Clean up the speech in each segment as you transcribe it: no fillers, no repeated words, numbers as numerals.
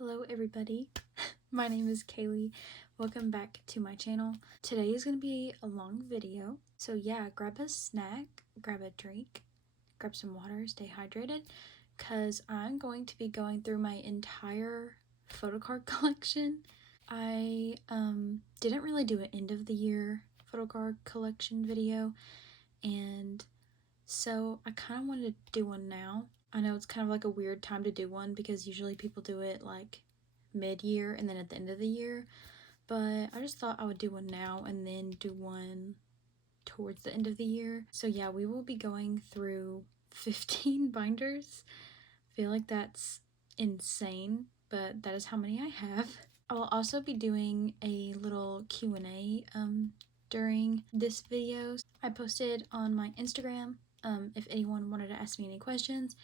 Hello everybody, my name is Kaylee. Welcome back to my channel. Today is going to be a long video, so yeah, grab a snack, grab a drink, grab some water, stay hydrated, because I'm going to be going through my entire Photocard collection. I didn't really do an end of the year Photocard collection video, and so I kind of wanted to do one now. I know it's kind of like a weird time to do one because usually people do it like mid-year and then at the end of the year, but I just thought I would do one now and then do one towards the end of the year. So yeah, we will be going through 15 binders. I feel like that's insane, but that is how many I have. I will also be doing a little Q&A during this video. I posted on my Instagram if anyone wanted to ask me any questions,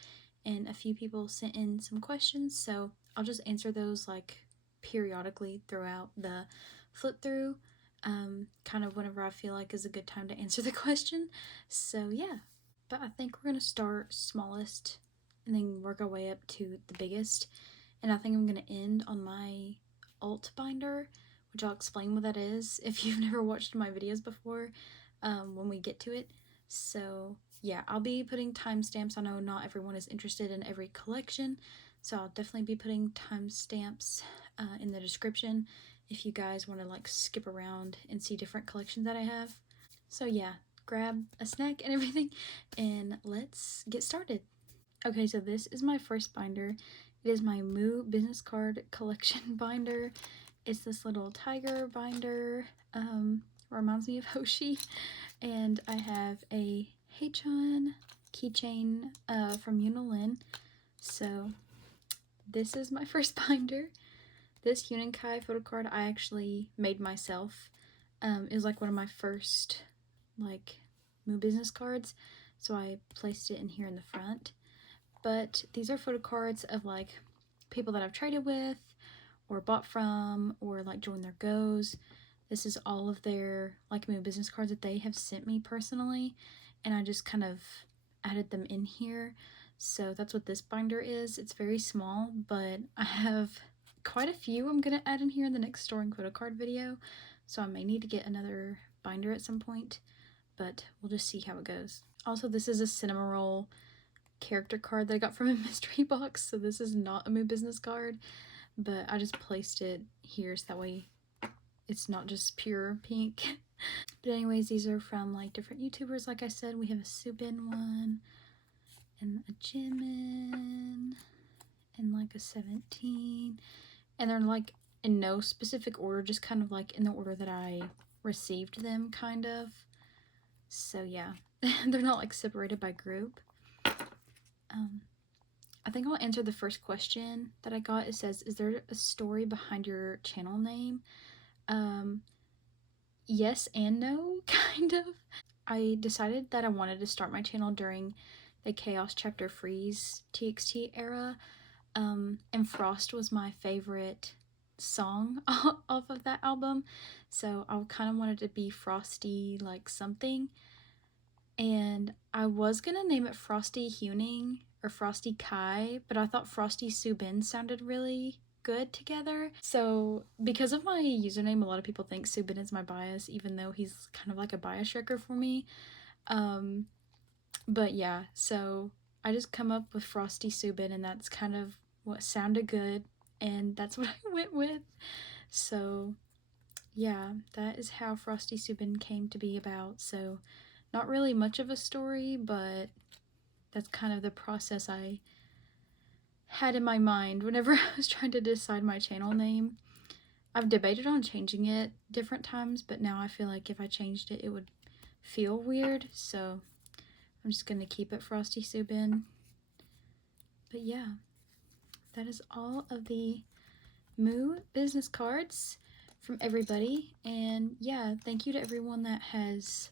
and a few people sent in some questions, so I'll just answer those like periodically throughout the flip through, kind of whenever I feel like is a good time to answer the question. So yeah, but I think we're gonna start smallest and then work our way up to the biggest, and I think I'm gonna end on my Ult Binder, which I'll explain what that is if you've never watched my videos before when we get to it. So yeah, I'll be putting timestamps. I know not everyone is interested in every collection, so I'll definitely be putting timestamps in the description if you guys want to like skip around and see different collections that I have. So yeah, grab a snack and everything and let's get started. Okay, so this is my first binder. It is my Moo business card collection binder. It's this little tiger binder, reminds me of Hoshi, and I have a Heichon keychain from Unilin. So this is my first binder. This Uninkai Photocard I actually made myself. It was like one of my first like Moo business cards, so I placed it in here in the front. But these are photocards of like people that I've traded with or bought from or like joined their goes. This is all of their like Moo business cards that they have sent me personally, and I just kind of added them in here. So that's what this binder is. It's very small, but I have quite a few I'm gonna add in here in the next storing Photocard video, so I may need to get another binder at some point, but we'll just see how it goes. Also, this is a cinema roll character card that I got from a mystery box, so this is not a Moo business card, but I just placed it here so that way it's not just pure pink. But anyways, these are from like different YouTubers. Like I said, we have a Subin one and a Jimin and like a 17, and they're like in no specific order, just kind of like in the order that I received them, kind of. So yeah, they're not like separated by group. I think I'll answer the first question that I got. It says, is there a story behind your channel name? Yes and no, kind of. I decided that I wanted to start my channel during the Chaos Chapter Freeze TXT era, and Frost was my favorite song off of that album, so I kind of wanted to be Frosty like something, and I was gonna name it Frosty Huning or Frosty Kai, but I thought Frosty Subin sounded really good together. So because of my username, a lot of people think Subin is my bias, even though he's kind of like a bias wrecker for me. But yeah, so I just come up with Frosty Subin, and that's kind of what sounded good, and that's what I went with. So yeah, that is how Frosty Subin came to be about. So not really much of a story, but that's kind of the process I had in my mind whenever I was trying to decide my channel name. I've debated on changing it different times, but now I feel like if I changed it, it would feel weird, so I'm just gonna keep it Frosty Subin. But yeah, that is all of the Moo business cards from everybody, and yeah, thank you to everyone that has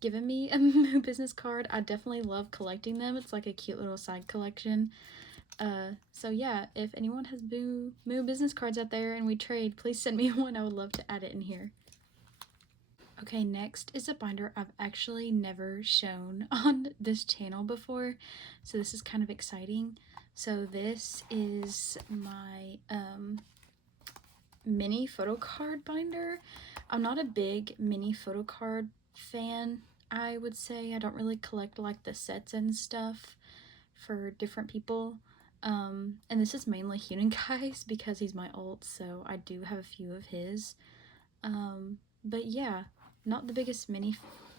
given me a Moo business card. I definitely love collecting them. It's like a cute little side collection. So yeah, if anyone has Moo business cards out there and we trade, please send me one. I would love to add it in here. Okay, next is a binder I've actually never shown on this channel before, so this is kind of exciting. So this is my mini Photocard binder. I'm not a big mini Photocard fan, I would say. I don't really collect like the sets and stuff for different people. And this is mainly Huening because he's my ult, so I do have a few of his. But yeah, not the biggest mini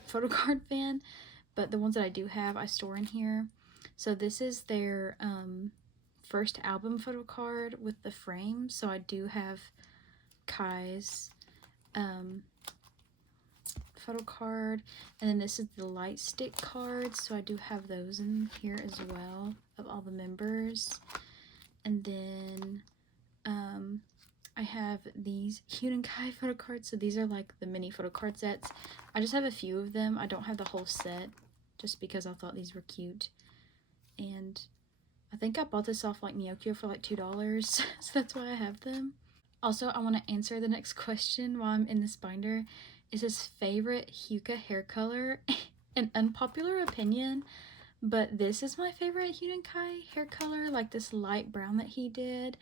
Photocard fan, but the ones that I do have, I store in here. So this is their first album Photocard with the frame. So I do have Kai's Photocard, and then this is the light stick cards, so I do have those in here as well of all the members. And then I have these Huening Photocards, so these are like the mini Photocard sets. I just have a few of them. I don't have the whole set just because I thought these were cute, and I think I bought this off like Neokyo for like $2, so that's why I have them. Also, I want to answer the next question while I'm in this binder. Is his favorite Hyuka hair color? An unpopular opinion, but this is my favorite Huening hair color, like this light brown that he did.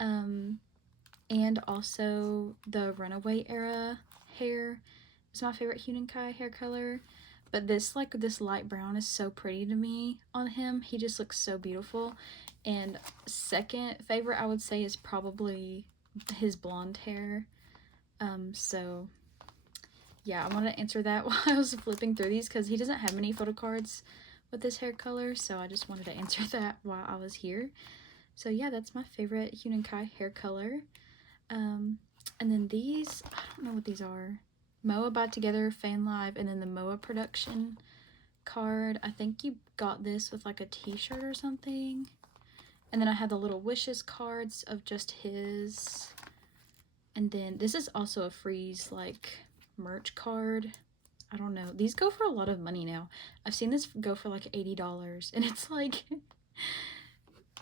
And also the Runaway era hair is my favorite Huening hair color. But this light brown is so pretty to me on him. He just looks so beautiful. And second favorite, I would say, is probably his blonde hair. So yeah, I wanted to answer that while I was flipping through these because he doesn't have many photo cards with this hair color, so I just wanted to answer that while I was here. So yeah, that's my favorite Huening hair color. And then these, I don't know what these are. Moa Buy Together, Fan Live, and then the Moa Production card. I think you got this with like a t-shirt or something. And then I have the little wishes cards of just his. And then this is also a Freeze like merch card. I don't know. These go for a lot of money now. I've seen this go for like $80, and it's like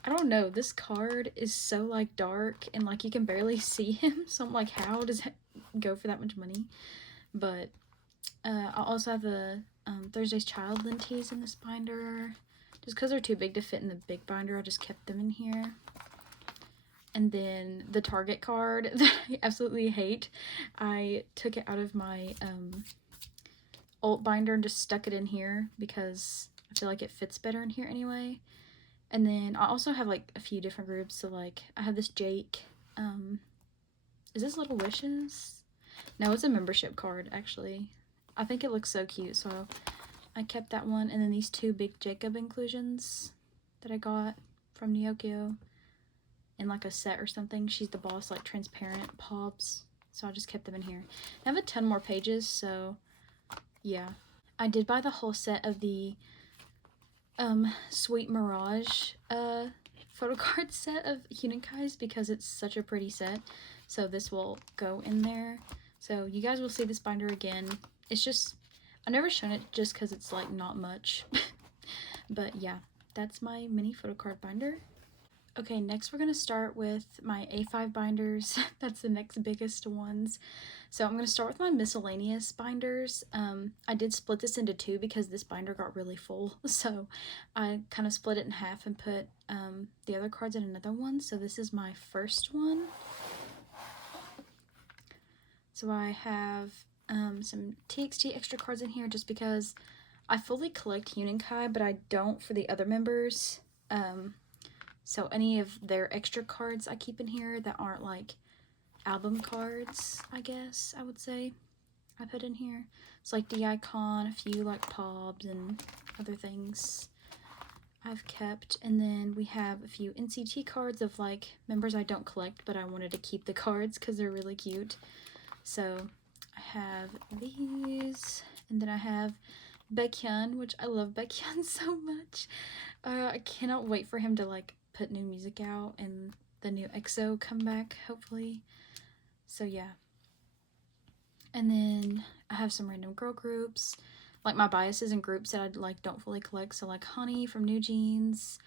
I don't know. This card is so like dark and like you can barely see him. So I'm like, how does it go for that much money? But I also have the Thursday's Child linties in this binder. Just because they're too big to fit in the big binder, I just kept them in here. And then the Target card that I absolutely hate, I took it out of my Ult Binder and just stuck it in here because I feel like it fits better in here anyway. And then I also have like a few different groups. So like I have this Jake. Is this Little Wishes? No, it's a membership card actually. I think it looks so cute, so I kept that one. And then these two big Jacob inclusions that I got from Neokyo in like a set or something. She's the Boss, like transparent pobs. So I just kept them in here. I have a ton more pages, so yeah. I did buy the whole set of the Sweet Mirage photo card set of Huening because it's such a pretty set. So this will go in there. So you guys will see this binder again. It's just, I've never shown it just because it's like not much. But yeah, that's my mini photo card binder. Okay, next we're going to start with my A5 binders. That's the next biggest ones. So I'm going to start with my miscellaneous binders. I did split this into two because this binder got really full. So I kind of split it in half and put the other cards in another one. So this is my first one. So I have some TXT extra cards in here just because I fully collect Huening but I don't for the other members. So any of their extra cards I keep in here that aren't like album cards, I guess I would say, I put in here. It's like D-Icon, a few like pobs and other things I've kept. And then we have a few NCT cards of like members I don't collect, but I wanted to keep the cards because they're really cute. So I have these, and then I have Baekhyun, which I love Baekhyun so much. I cannot wait for him to like put new music out and the new EXO come back, hopefully. So yeah. And then I have some random girl groups, like my biases and groups that I like don't fully collect. So like Honey from New Jeans,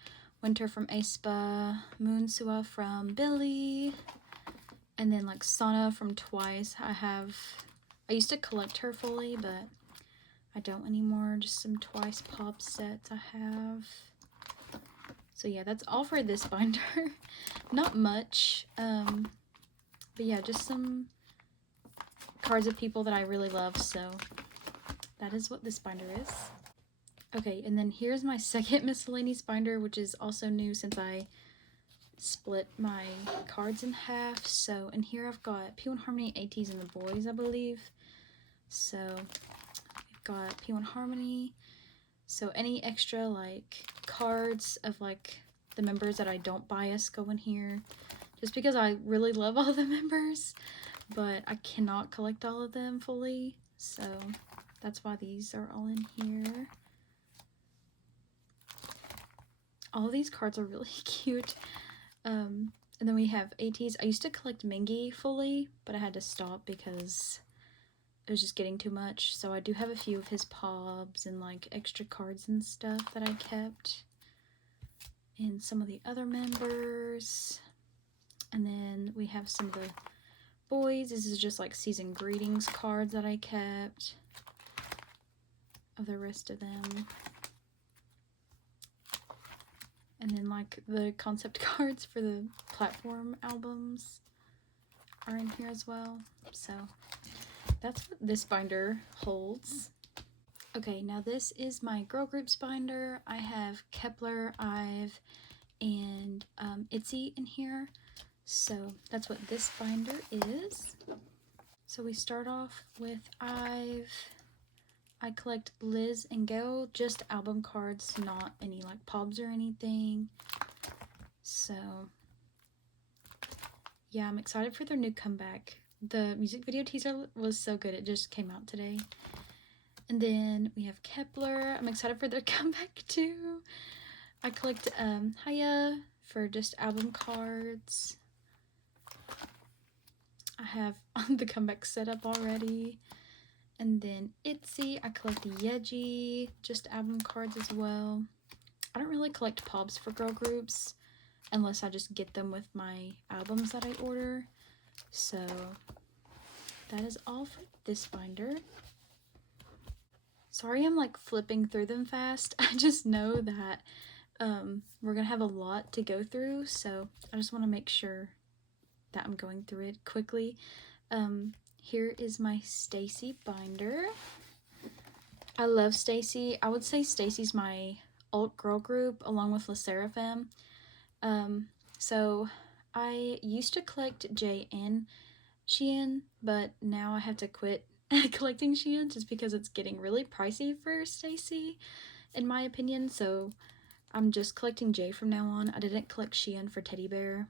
Winter from aespa, Moon Sua from Billy, and then like Sana from Twice. I used to collect her fully, but I don't anymore. Just some Twice pop sets I have. So yeah, that's all for this binder. Not much, but yeah, just some cards of people that I really love, so that is what this binder is. Okay, and then here's my second miscellaneous binder, which is also new since I split my cards in half. So in here I've got P1 Harmony, Ateez, and the Boyz, I believe. So we've got P1 Harmony. So any extra like cards of like the members that I don't bias go in here, just because I really love all the members, but I cannot collect all of them fully. So that's why these are all in here. All of these cards are really cute. And then we have Ateez. I used to collect Mingy fully, but I had to stop because it was just getting too much. So I do have a few of his pobs and like extra cards and stuff that I kept. And some of the other members. And then we have some of the Boyz. This is just like season greetings cards that I kept of the rest of them. And then like the concept cards for the platform albums are in here as well. So that's what this binder holds. Okay, now this is my girl groups binder. I have Kepler, Ive, and Itzy in here. So that's what this binder is. So we start off with Ive. I collect Liz and Gail, just album cards, not any like pobs or anything. So yeah, I'm excited for their new comeback. The music video teaser was so good, it just came out today. And then we have Kepler. I'm excited for their comeback too. I collect Haya for just album cards. I have the comeback set up already. And then Itzy, I collect Yeji, just album cards as well. I don't really collect pobs for girl groups unless I just get them with my albums that I order. So that is all for this binder. Sorry I'm like flipping through them fast. I just know that we're gonna have a lot to go through, so I just want to make sure that I'm going through it quickly. Here is my Stayc binder. I love Stayc. I would say Stacey's my alt girl group along with Serrafim. So I used to collect Jay and Shein, but now I have to quit collecting Shein just because it's getting really pricey for Stayc, in my opinion. So I'm just collecting Jay from now on. I didn't collect Shein for Teddy Bear.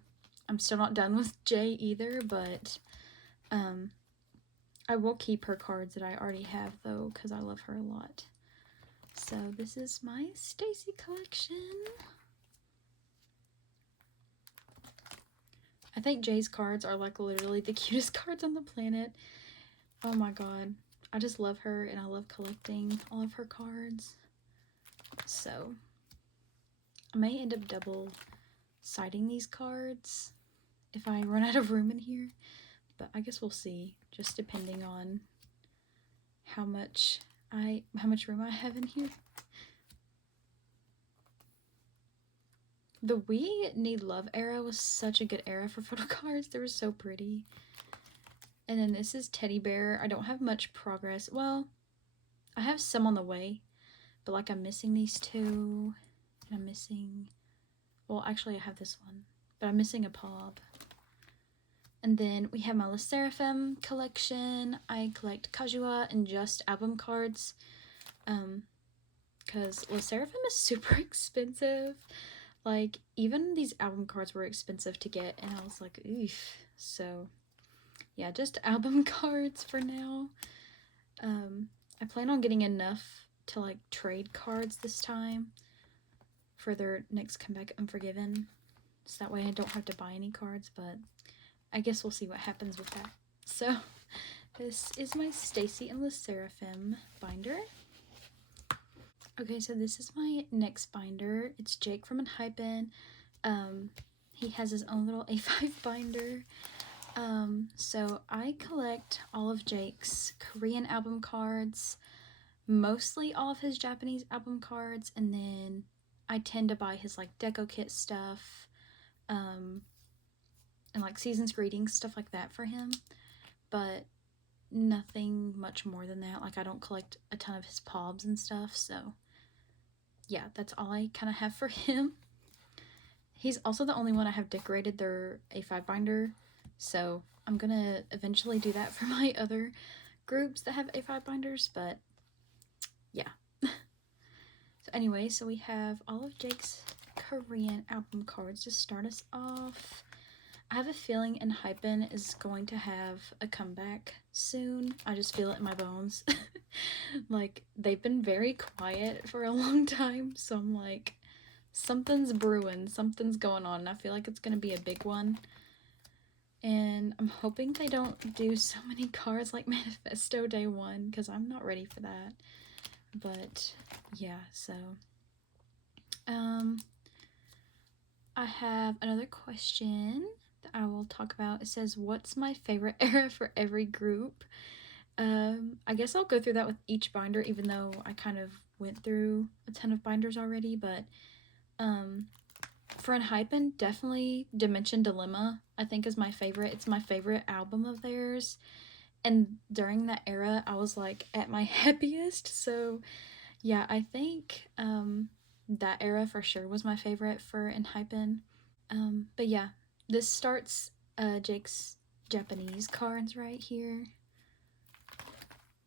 I'm still not done with Jay either, but I will keep her cards that I already have though, because I love her a lot. So this is my Stayc collection. I think Jay's cards are like literally the cutest cards on the planet. Oh my god. I just love her and I love collecting all of her cards. So I may end up double siding these cards if I run out of room in here. But I guess we'll see, just depending on how much room I have in here. The We Need Love era was such a good era for photo cards. They were so pretty. And then this is Teddy Bear. I don't have much progress. Well, I have some on the way, but like I'm missing these two. And I'm missing, well, actually I have this one, but I'm missing a pob. And then we have my Serrafim collection. I collect Kajua and just album cards. Because Serrafim is super expensive. Like, even these album cards were expensive to get. And I was like, oof. So, yeah, just album cards for now. I plan on getting enough to, like, trade cards this time for their next comeback, Unforgiven. So that way I don't have to buy any cards, but I guess we'll see what happens with that. So this is my Stayc and Serrafim binder. Okay, so this is my next binder. It's Jake from Enhypen. He has his own little A5 binder. So I collect all of Jake's Korean album cards, mostly all of his Japanese album cards, and then I tend to buy his like deco kit stuff, and like season's greetings, stuff like that for him, but nothing much more than that. Like I don't collect a ton of his pobs and stuff, so yeah, that's all I kind of have for him. He's also the only one I have decorated their A5 binder, so I'm gonna eventually do that for my other groups that have A5 binders, but yeah. So anyway, so we have all of Jake's Korean album cards to start us off. I have a feeling Enhypen is going to have a comeback soon. I just feel it in my bones. Like, they've been very quiet for a long time, so I'm like, something's brewing, something's going on, and I feel like it's gonna be a big one. And I'm hoping they don't do so many cards like Manifesto Day 1, because I'm not ready for that. But yeah, so I have another question that I will talk about. It says, what's my favorite era for every group? I guess I'll go through that with each binder, even though I kind of went through a ton of binders already. But for Enhypen, definitely Dimension Dilemma I think is my favorite. It's my favorite album of theirs, and during that era I was like at my happiest, so yeah, I think that era for sure was my favorite for Enhypen. But yeah, this starts Jake's Japanese cards right here.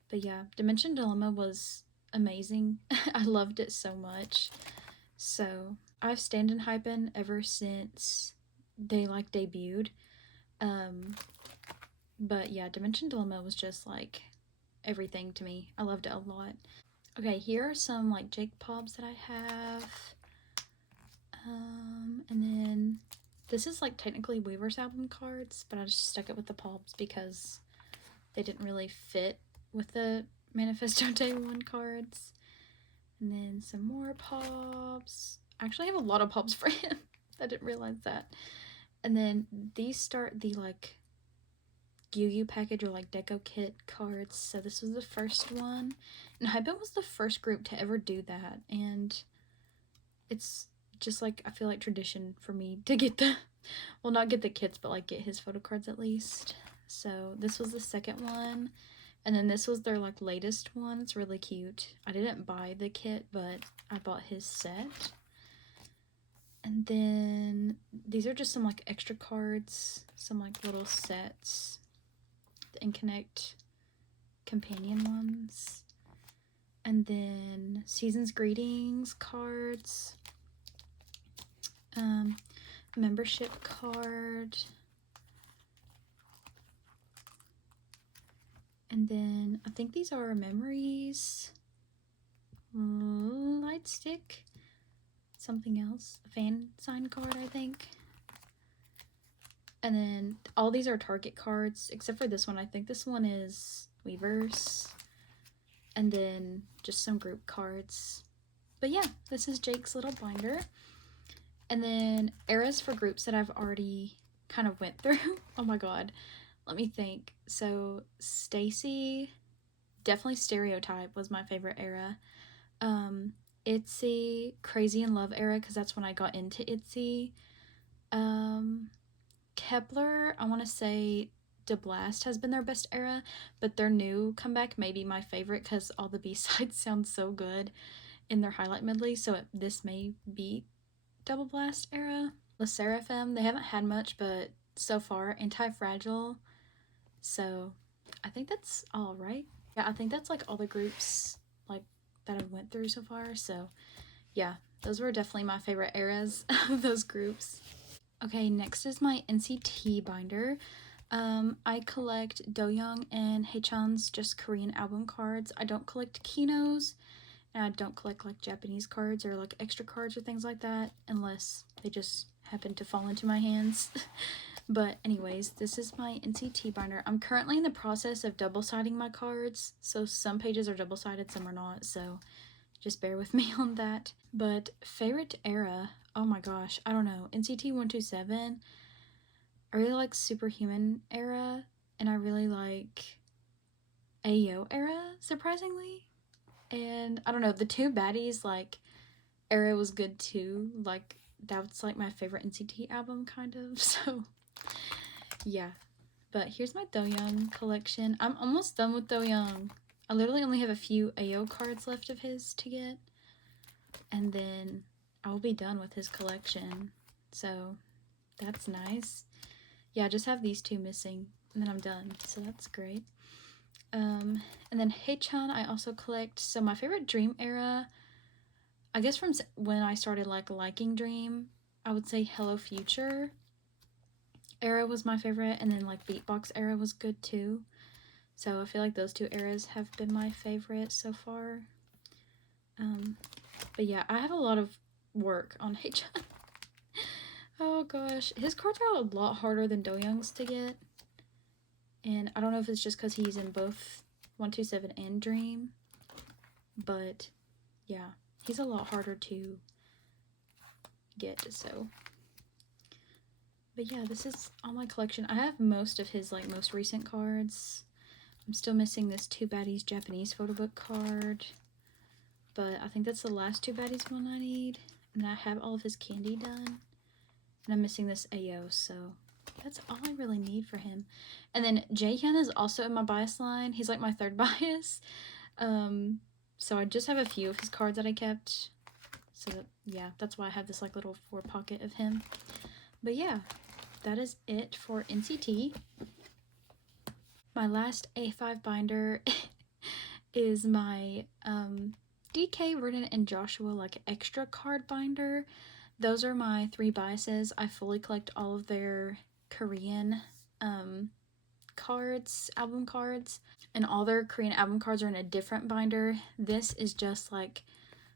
But yeah, Dimension Dilemma was amazing. I loved it so much. So I've stayed Enhypen ever since they like debuted. But yeah, Dimension Dilemma was just like everything to me. I loved it a lot. Okay, here are some like Jake Pobs that I have. And then this is like technically Weaver's album cards, but I just stuck it with the Pobs because they didn't really fit with the Manifesto Day 1 cards. And then some more Pobs. I actually have a lot of Pobs for him. I didn't realize that. And then these start the like Yu package or like deco kit cards. So this was the first one. And Enhypen was the first group to ever do that. And it's just like, I feel like tradition for me to get the, well, not get the kits, but like get his photo cards at least. So this was the second one. And then this was their like latest one. It's really cute. I didn't buy the kit, but I bought his set. And then these are just some like extra cards, some like little sets, the Inconnect companion ones. And then Season's Greetings cards, membership card, and then I think these are memories, light stick, something else, a fan sign card I think. And then all these are Target cards except for this one. I think this one is Weavers. And then just some group cards. But yeah, this is Jake's little binder. And then eras for groups that I've already kind of went through. Oh my god, let me think. So Stacy, definitely Stereotype was my favorite era. Itzy, Crazy in Love era, because that's when I got into Itzy. Kepler, I want to say De Blast has been their best era, but their new comeback may be my favorite because all the B-sides sound so good in their highlight medley, so this may be Double Blast era. The Serrafim, they haven't had much, but so far, Anti-Fragile, so I think that's all right. Yeah, I think that's like all the groups like that I went through so far, so yeah, those were definitely my favorite eras of those groups. Okay, next is my NCT binder. I collect Doyoung and Haechan's just Korean album cards. I don't collect Kino's, and I don't collect like Japanese cards or like extra cards or things like that unless they just happen to fall into my hands. But anyways, this is my NCT binder. I'm currently in the process of double-siding my cards, so some pages are double-sided, some are not, so just bear with me on that. But favorite era, oh my gosh, I don't know. NCT 127. I really like Superhuman era, and I really like AO era, surprisingly. And I don't know, the two baddies, like Era was good too. Like, that's like my favorite NCT album, kind of. So, yeah. But here's my Doyoung collection. I'm almost done with Doyoung. I literally only have a few AO cards left of his to get. And then I will be done with his collection. So, that's nice. Yeah, I just have these two missing. And then I'm done. So, that's great. And then Haechan I also collect. So, my favorite Dream era, I guess from when I started like liking Dream, I would say Hello Future era was my favorite, and then like Beatbox era was good too. So I feel like those two eras have been my favorite so far. But yeah, I have a lot of work on Haechan. Oh gosh, his cards are a lot harder than Doyoung's to get, and I don't know if it's just because he's in both 127 and Dream, but yeah, he's a lot harder to get. So, but yeah, this is all my collection. I have most of his like most recent cards. I'm still missing this Two Baddies Japanese photo book card, but I think that's the last Two Baddies one I need. And I have all of his candy done, and I'm missing this AO, so that's all I really need for him. And then Jaehyun is also in my bias line. He's like my third bias. So I just have a few of his cards that I kept. So yeah, that's why I have this like little 4 pocket of him. But yeah, that is it for NCT. My last A5 binder is my DK, Vernon, and Joshua like extra card binder. Those are my 3 biases. I fully collect all of their Korean cards, album cards, and all their Korean album cards are in a different binder. This is just like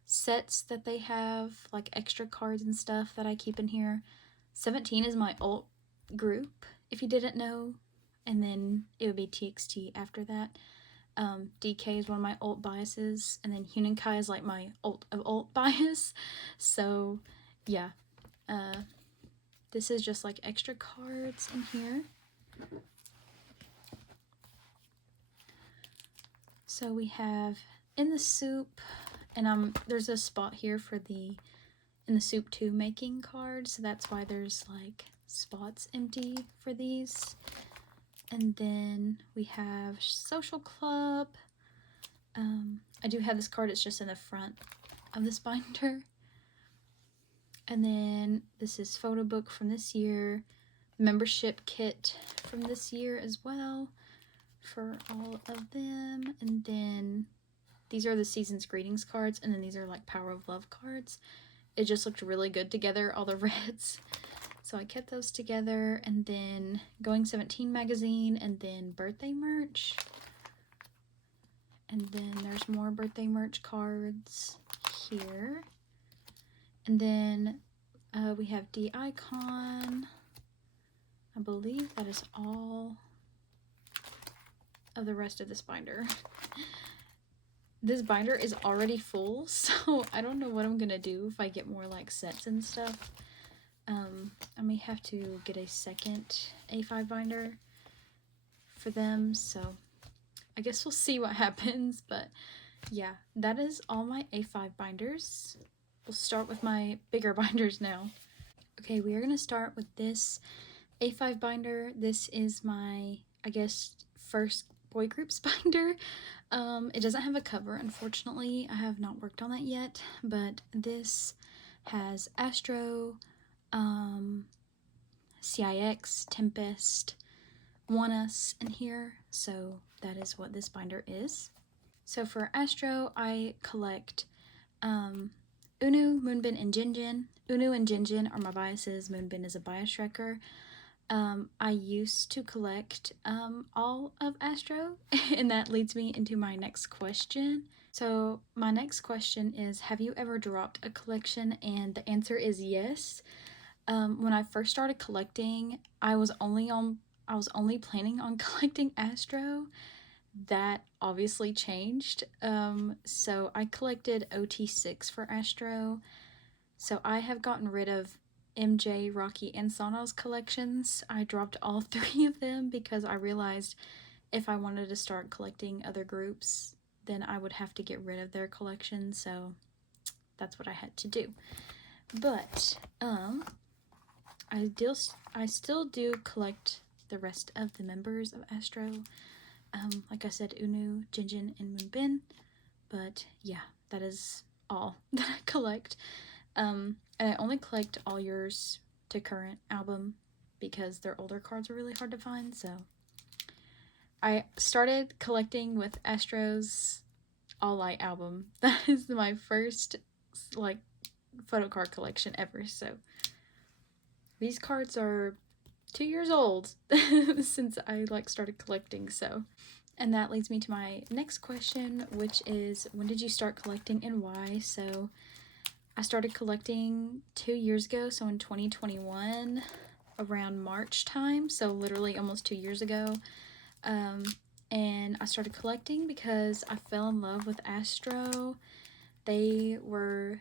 sets that they have, like extra cards and stuff that I keep in here. 17 is my Ult group, if you didn't know, and then it would be TXT after that. DK is one of my Ult biases, and then Hueningkai is like my Ult of Ult bias. So yeah, this is just like extra cards in here. So we have In the Soup, and there's a spot here for the In the Soup 2 making card, so that's why there's like spots empty for these. And then we have Social Club. I do have this card, it's just in the front of this binder. And then this is photo book from this year, membership kit from this year as well for all of them. And then these are the season's greetings cards, and then these are like Power of Love cards. It just looked really good together, all the reds. So I kept those together. And then Going 17 magazine, and then birthday merch. And then there's more birthday merch cards here. And then we have D Icon. I believe that is all of the rest of this binder. This binder is already full, so I don't know what I'm gonna do if I get more like sets and stuff. I may have to get a second A5 binder for them, so I guess we'll see what happens. But yeah, that is all my A5 binders. We'll start with my bigger binders now. Okay, we are gonna start with this A5 binder. This is my, I guess, first boy groups binder. It doesn't have a cover, unfortunately. I have not worked on that yet, but this has Astro, CIX, Tempest, Oneus in here, so that is what this binder is. So for Astro, I collect Unu, Moonbin, and Jinjin. Unu and Jinjin are my biases. Moonbin is a bias wrecker. I used to collect all of Astro, and that leads me into my next question. So my next question is, have you ever dropped a collection? And the answer is yes. When I first started collecting, I was only planning on collecting Astro. That obviously changed. So I collected OT6 for Astro. So I have gotten rid of MJ, Rocky, and Sano's collections. I dropped all 3 of them because I realized if I wanted to start collecting other groups, then I would have to get rid of their collection. So that's what I had to do. But I still do collect the rest of the members of Astro. Like I said, Unu, Jinjin, and Moonbin. But yeah, that is all that I collect. And I only collect all yours to current album because their older cards are really hard to find. So I started collecting with Astro's All Light album. That is my first like Photocard collection ever. So these cards are 2 years old since I like started collecting. So, and that leads me to my next question, which is, when did you start collecting and why? So I started collecting 2 years ago, so in 2021 around March time, so literally almost 2 years ago. And I started collecting because I fell in love with Astro. They were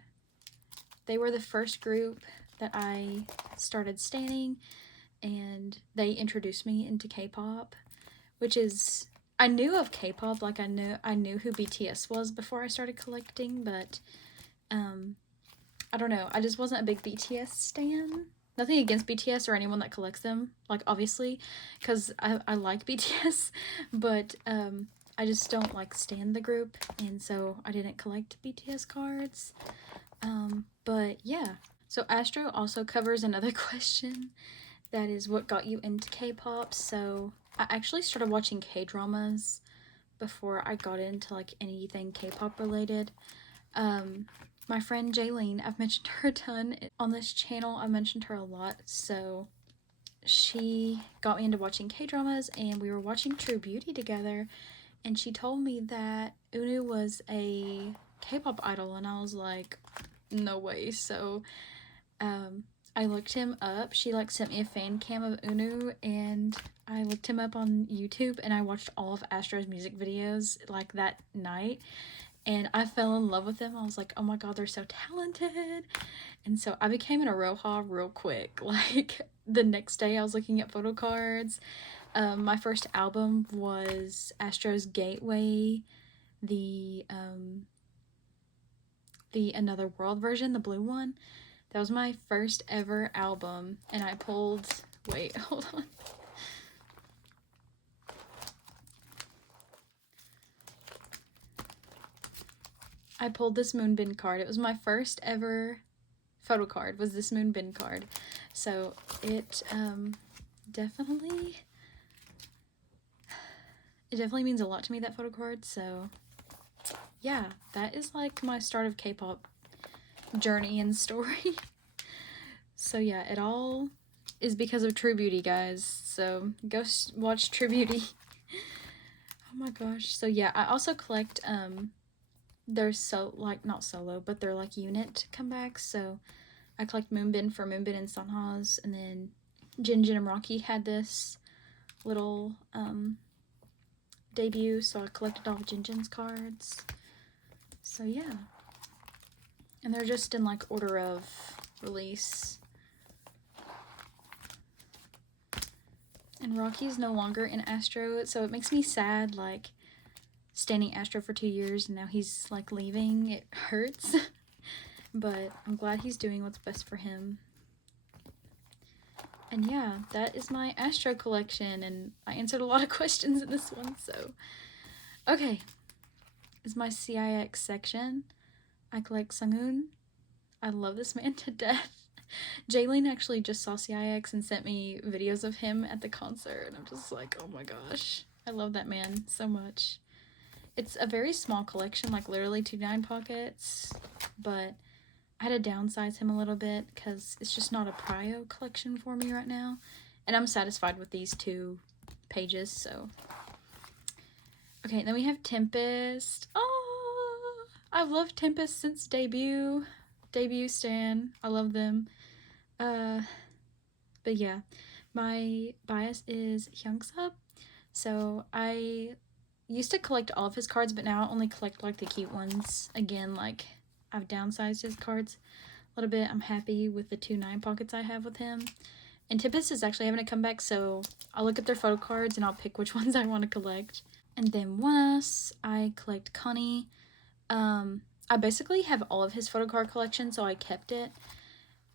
the first group that I started standing, and they introduced me into K-pop, which is, I knew of K-pop, like I knew who BTS was before I started collecting, but I don't know, I just wasn't a big BTS stan. Nothing against BTS or anyone that collects them, like obviously, because I like BTS, but I just don't like stan the group, and so I didn't collect BTS cards. But yeah, so Astro also covers another question, that is what got you into K-pop. So I actually started watching K-dramas before I got into like anything K-pop related. My friend Jaylene, I've mentioned her a ton on this channel. I mentioned her a lot, so she got me into watching K-dramas, and we were watching True Beauty together, and she told me that Unu was a K-pop idol, and I was like, no way. So I looked him up. She like sent me a fan cam of Unu, and I looked him up on YouTube, and I watched all of Astro's music videos like that night, and I fell in love with them. I was like, oh my god, they're so talented. And so I became an Aroha real quick. Like the next day I was looking at photo cards. My first album was Astro's Gateway, the Another World version, the blue one. That was my first ever album, and I pulled, wait, hold on. I pulled this Moonbin card. It was my first ever photo card, was this Moonbin card. So it definitely means a lot to me, that photo card. So yeah, that is like my start of K-pop journey and story. So yeah, it all is because of True Beauty, guys. So go watch True Beauty. Oh my gosh. So yeah, I also collect they're not solo, but they're like unit comebacks. So I collect Moonbin for Moonbin and Sunha's, and then Jinjin and Rocky had this little debut, so I collected all of Jinjin's cards. So yeah, and they're just in like order of release. And Rocky's no longer in Astro, so it makes me sad, like standing Astro for 2 years and now he's like leaving. It hurts. But I'm glad he's doing what's best for him. And yeah, that is my Astro collection, and I answered a lot of questions in this one, so. Okay, is my CIX section. I collect Sunghoon. I love this man to death. Jaylene actually just saw CIX and sent me videos of him at the concert, and I'm just like, oh my gosh. I love that man so much. It's a very small collection, like literally 2 9 pockets, but I had to downsize him a little bit because it's just not a prio collection for me right now. And I'm satisfied with these 2 pages, so. Okay, then we have Tempest. Oh, I've loved Tempest since debut. Debut stan. I love them. But yeah, my bias is Hyungsub. So I used to collect all of his cards, but now I only collect like the cute ones. Again, like I've downsized his cards a little bit. I'm happy with the 2 9 pockets I have with him. And Tempest is actually having a comeback, so I'll look at their photo cards and I'll pick which ones I want to collect. And then Oneus, I collect Connie. I basically have all of his Photocard collection, so I kept it.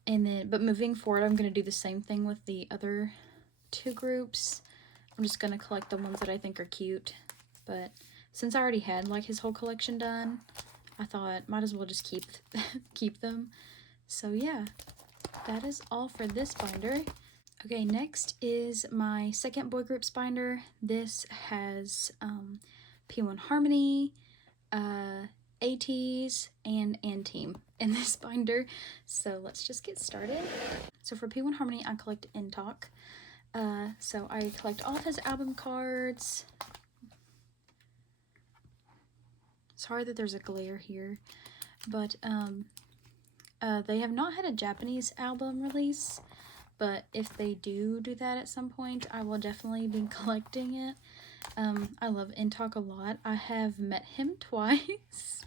And then, but moving forward, I'm going to do the same thing with the other 2 groups. I'm just going to collect the ones that I think are cute. But since I already had like his whole collection done, I thought might as well just keep them. So yeah, that is all for this binder. Okay, next is my second boy groups binder. This has P1 Harmony, Ateez, and Enhypen in this binder. So let's just get started. So for P1 Harmony, I collect Intalk. So I collect all of his album cards. Sorry that there's a glare here, but they have not had a Japanese album release, but if they do that at some point, I will definitely be collecting it. I love Intalk a lot. I have met him twice,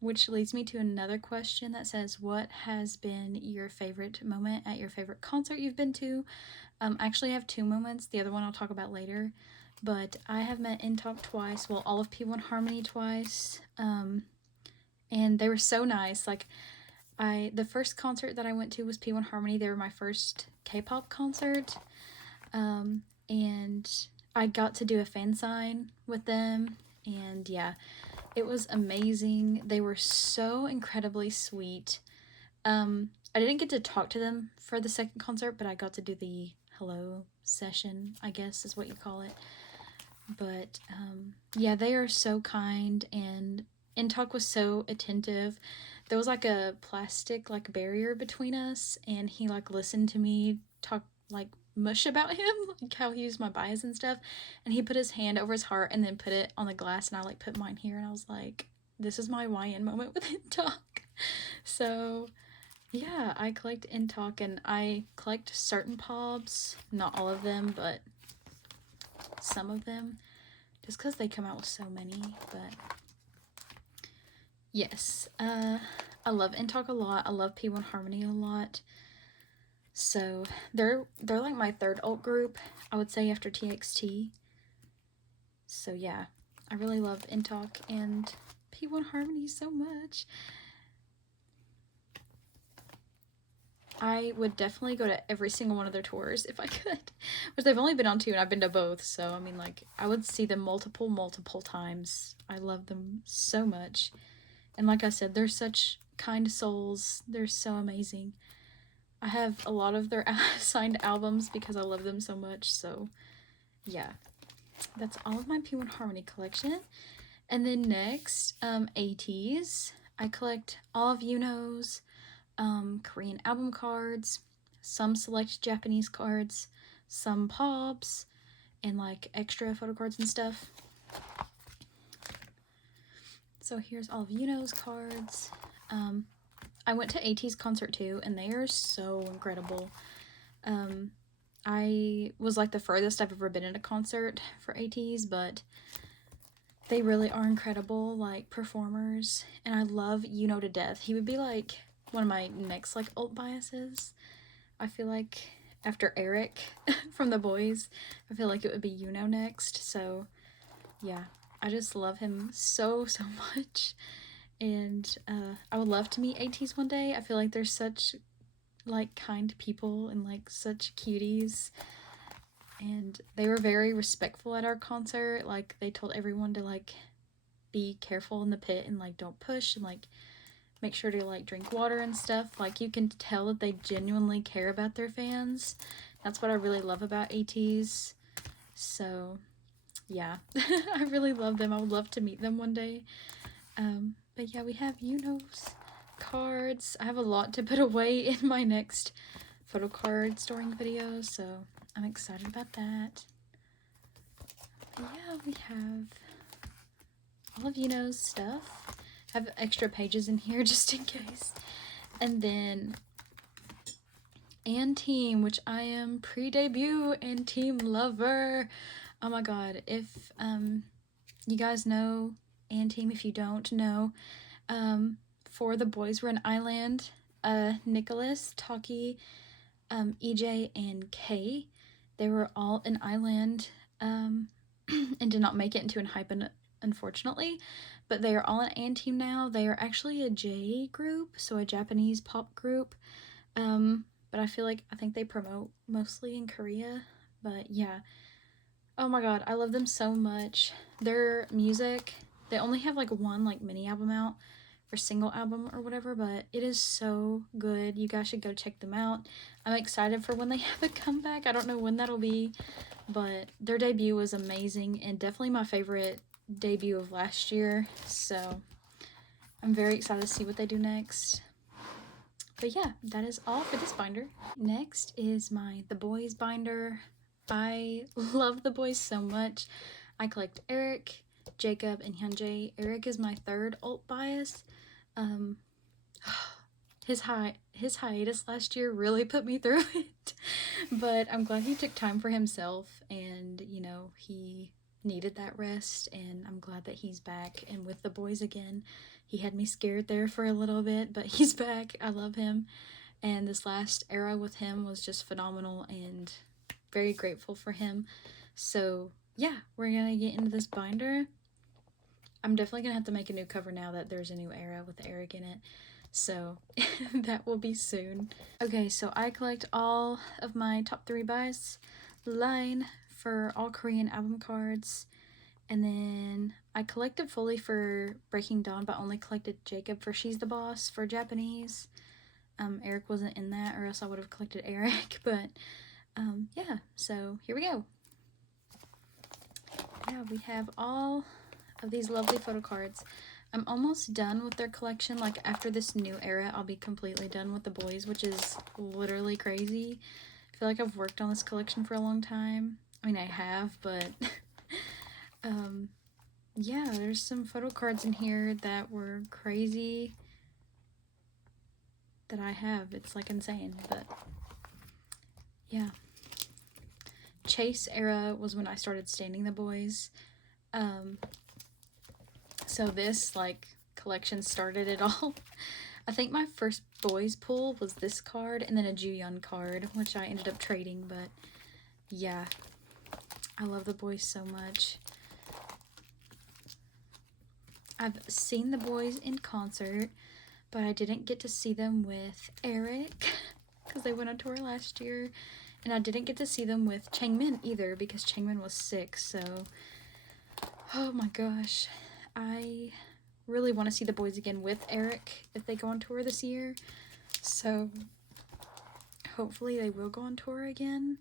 which leads me to another question that says, what has been your favorite moment at your favorite concert you've been to? I actually have 2 moments. The other one I'll talk about later. But I have met Intalk twice, well, all of P1 Harmony twice, and they were so nice. Like, the first concert that I went to was P1 Harmony. They were my first K-pop concert, and I got to do a fan sign with them, and yeah, it was amazing. They were so incredibly sweet. I didn't get to talk to them for the second concert, but I got to do the hello session, I guess is what you call it. But yeah, they are so kind, and Intalk was so attentive. There was like a plastic like barrier between us, and he like listened to me talk like mush about him, like how he used my bias and stuff, and he put his hand over his heart and then put it on the glass, and I like put mine here, and I was like, this is my YN moment with Intalk. So yeah, I collect Intalk, and I collect certain pobs, not all of them, but some of them, just because they come out with so many. But yes, I love Intalk a lot. I love P1 Harmony a lot. So they're like my third alt group, I would say, after TXT. So yeah, I really love Intalk and P1 Harmony so much. I would definitely go to every single one of their tours if I could, which they've only been on 2 and I've been to both, so I mean, like, I would see them multiple times. I love them so much, and like I said, they're such kind souls. They're so amazing. I have a lot of their signed albums because I love them so much. So yeah, that's all of my P1 Harmony collection. And then next, Ateez. I collect all of Yuno's Korean album cards, some select Japanese cards, some pobs, and like extra photo cards and stuff. So here's all of Yuno's cards. I went to Ateez concert too, and they are so incredible. I was like the furthest I've ever been at a concert for Ateez, but they really are incredible, like, performers, and I love Yuno to death. He would be like one of my next like ult biases. I feel like after Eric from the Boyz, I feel like it would be Yuno next. So yeah, I just love him so much, and I would love to meet Ateez one day. I feel like they're such like kind people and like such cuties, and they were very respectful at our concert. Like, they told everyone to like be careful in the pit and like don't push, and like make sure to like drink water and stuff. Like, you can tell that they genuinely care about their fans. That's what I really love about Ateez. So yeah, I really love them. I would love to meet them one day. But yeah, we have Yuno's cards. I have a lot to put away in my next photo card storing video, so I'm excited about that. But yeah, we have all of Yuno's stuff. I have extra pages in here just in case. And then Enhypen, which I am pre-debut Enhypen lover. Oh my god, if you guys know Enhypen, if you don't know, for the Boyz were an island. Nicholas, Taki, EJ, and Kay, they were all an island, and did not make it into Enhypen, unfortunately, but they are all an AND team now. They are actually a J group, so a Japanese pop group. But I think they promote mostly in Korea. But yeah, oh my god, I love them so much. Their music, they only have like one like mini album out, or single album or whatever, but it is so good. You guys should go check them out. I'm excited for when they have a comeback. I don't know when that'll be, but their debut was amazing and definitely my favorite debut of last year. So I'm very excited to see what they do next. But yeah, that is all for this binder. Next is the Boyz binder. I love the Boyz so much. I collect Eric, Jacob, and Hyunjae. Eric is my third ult bias. His hiatus last year really put me through it, but I'm glad he took time for himself, and you know, he needed that rest, and I'm glad that he's back and with the Boyz again. He had me scared there for a little bit, but he's back. I love him, and this last era with him was just phenomenal, and very grateful for him. So yeah, we're gonna get into this binder. I'm definitely gonna have to make a new cover now that there's a new era with Eric in it, so that will be soon. Okay, so I collect all of my top 3 buys line for all Korean album cards, and then I collected fully for Breaking Dawn, but only collected Jacob for She's the Boss for Japanese. Eric wasn't in that, or else I would have collected Eric, but yeah, so here we go. Yeah, we have all of these lovely photo cards. I'm almost done with their collection. Like, after this new era, I'll be completely done with the Boyz, which is literally crazy. I feel like I've worked on this collection for a long time. I mean, I have, but yeah, there's some photo cards in here that were crazy that I have. It's like insane, but yeah. Chase era was when I started standing the Boyz. So this like collection started it all. I think my first Boyz pull was this card and then a Jooyeon card, which I ended up trading, but yeah, I love the Boyz so much. I've seen the Boyz in concert, but I didn't get to see them with Eric because they went on tour last year, and I didn't get to see them with Changmin either because Changmin was sick. So oh my gosh, I really want to see the Boyz again with Eric if they go on tour this year. So hopefully they will go on tour again.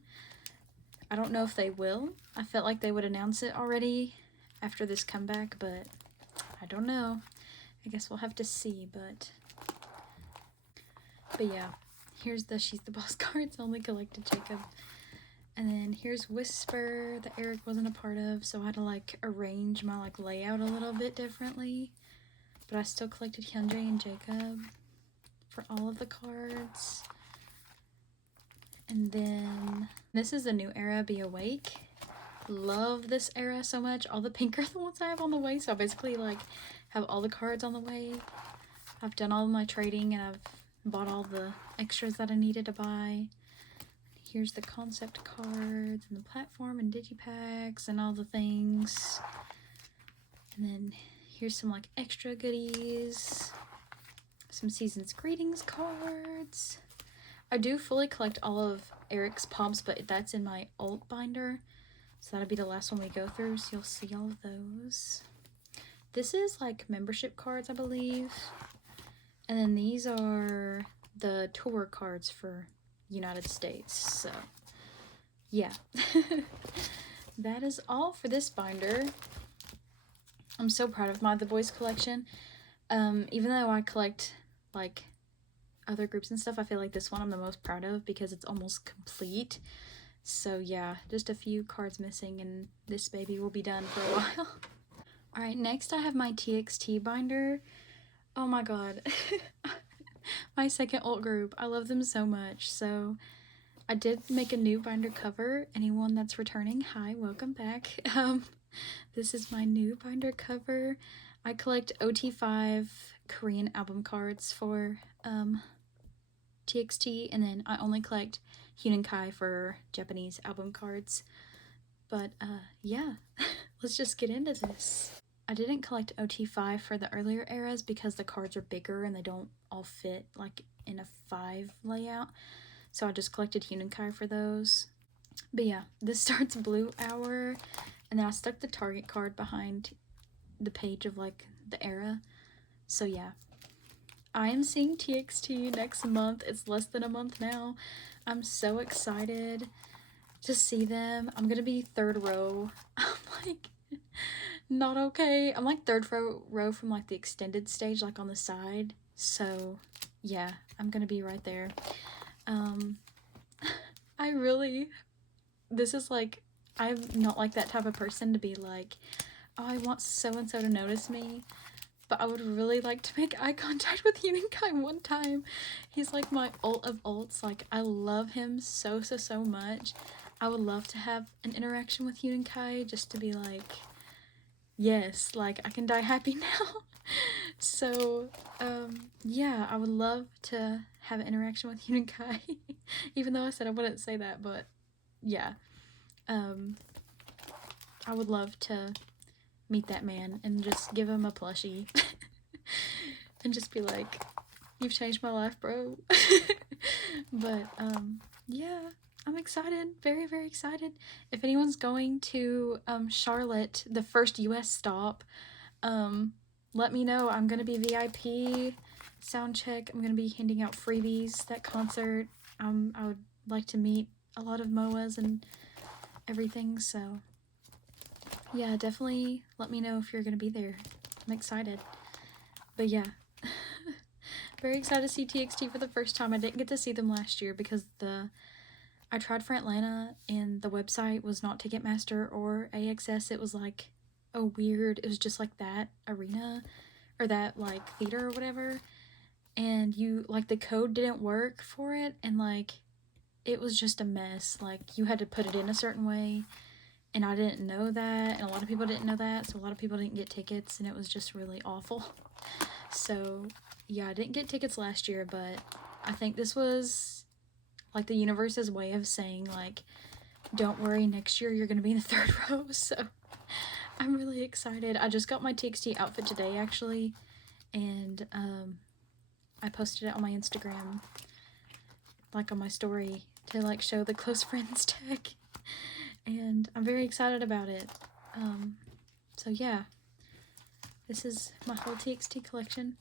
I don't know if they will. I felt like they would announce it already after this comeback, but I don't know. I guess we'll have to see, but yeah, here's the She's the Boss cards. I only collected Jacob. And then here's Whisper that Eric wasn't a part of, so I had to like arrange my like layout a little bit differently. But I still collected Hyunjae and Jacob for all of the cards. And then this is the new era, Be Awake. Love this era so much. All the pink are the ones I have on the way, so I basically like have all the cards on the way. I've done all of my trading and I've bought all the extras that I needed to buy. Here's the concept cards and the platform and digipacks and all the things. And then here's some like extra goodies. Some Season's Greetings cards. I do fully collect all of Eric's pops, but that's in my Ult Binder. So that'll be the last one we go through, so you'll see all of those. This is like membership cards, I believe. And then these are the tour cards for United States. So yeah. That is all for this binder. I'm so proud of the Boyz collection. Even though I collect like other groups and stuff, I feel like this one I'm the most proud of because it's almost complete. So yeah, just a few cards missing and this baby will be done for a while. Alright, next I have my TXT binder. Oh my god. My second ult group. I love them so much. So I did make a new binder cover. Anyone that's returning, hi, welcome back. This is my new binder cover. I collect OT5 Korean album cards for TXT, and then I only collect Hyun and Kai for Japanese album cards. But yeah, let's just get into this. I didn't collect OT5 for the earlier eras because the cards are bigger and they don't all fit like in a 5 layout. So I just collected Huninkai for those. But yeah, this starts Blue Hour, and then I stuck the Target card behind the page of like the era. So yeah, I am seeing TXT next month. It's less than a month now. I'm so excited to see them. I'm gonna be third row. I'm like not okay. I'm like third row from like the extended stage, like on the side. So yeah, I'm gonna be right there. I really, this is like, I'm not like that type of person to be like, oh, I want so-and-so to notice me, but I would really like to make eye contact with Huninkai one time. He's like my ult of ults. Like, I love him so much. I would love to have an interaction with Huninkai just to be like, yes, like I can die happy now. So yeah, I would love to have an interaction with Huninkai. Even though I said I wouldn't say that, but yeah, I would love to meet that man and just give him a plushie and just be like, you've changed my life, bro. But yeah, I'm excited, very excited. If anyone's going to Charlotte, the first US stop, let me know. I'm gonna be VIP sound check. I'm gonna be handing out freebies that concert. I would like to meet a lot of MOAs and everything, so yeah, definitely let me know if you're gonna be there. I'm excited. But yeah, very excited to see TXT for the first time. I didn't get to see them last year because I tried for Atlanta and the website was not Ticketmaster or AXS. It was like a weird, it was just like that arena or that like theater or whatever, and you like the code didn't work for it, and like it was just a mess. Like you had to put it in a certain way, and I didn't know that, and a lot of people didn't know that, so a lot of people didn't get tickets, and it was just really awful. So yeah, I didn't get tickets last year, but I think this was like the universe's way of saying like, don't worry, next year you're gonna be in the third row. So I'm really excited. I just got my TXT outfit today actually, and I posted it on my Instagram, like on my story, to like show the close friends tag, and I'm very excited about it. So yeah, this is my whole TXT collection.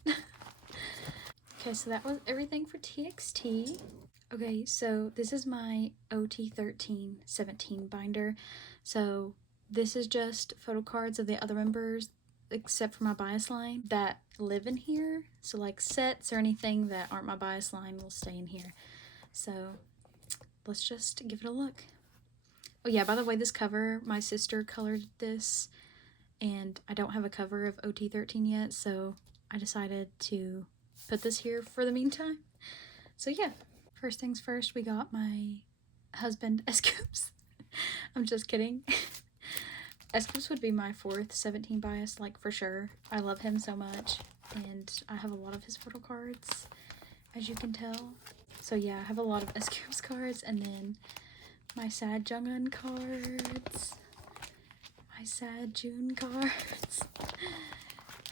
Okay, so that was everything for TXT. Okay, so this is my OT13 Svt Binder. So this is just photo cards of the other members, except for my bias line, that live in here. So like sets or anything that aren't my bias line will stay in here. So let's just give it a look. Oh yeah, by the way, this cover, my sister colored this, and I don't have a cover of OT13 yet, so I decided to put this here for the meantime. So yeah, first things first, we got my husband S-Coops. I'm just kidding. S-Coops would be my 4th 17 bias, like for sure. I love him so much, and I have a lot of his photo cards, as you can tell. So yeah, I have a lot of S-Coops cards, and then my Sad Jung-un cards, my Sad June cards.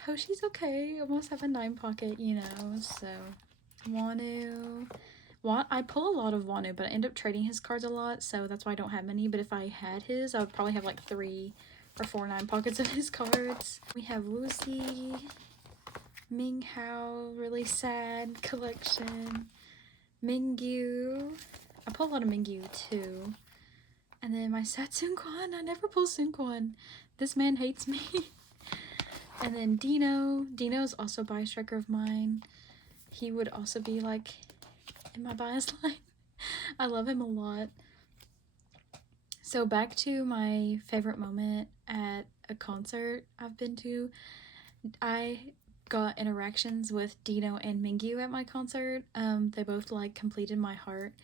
Hoshi's okay. Almost have a 9 pocket, you know. So Oneus. I pull a lot of Oneus, but I end up trading his cards a lot, so that's why I don't have many. But if I had his, I would probably have like 3 or 4 9 pockets of his cards. We have Woozy, Ming Hao, really sad collection, Mingyu. I pull a lot of Mingyu too. And then my Satsungkwan. I never pull Sunkwon. This man hates me. And then Dino. Dino's also a bias striker of mine. He would also be like in my bias line. I love him a lot. So back to my favorite moment at a concert I've been to. I got interactions with Dino and Mingyu at my concert. They both like completed my heart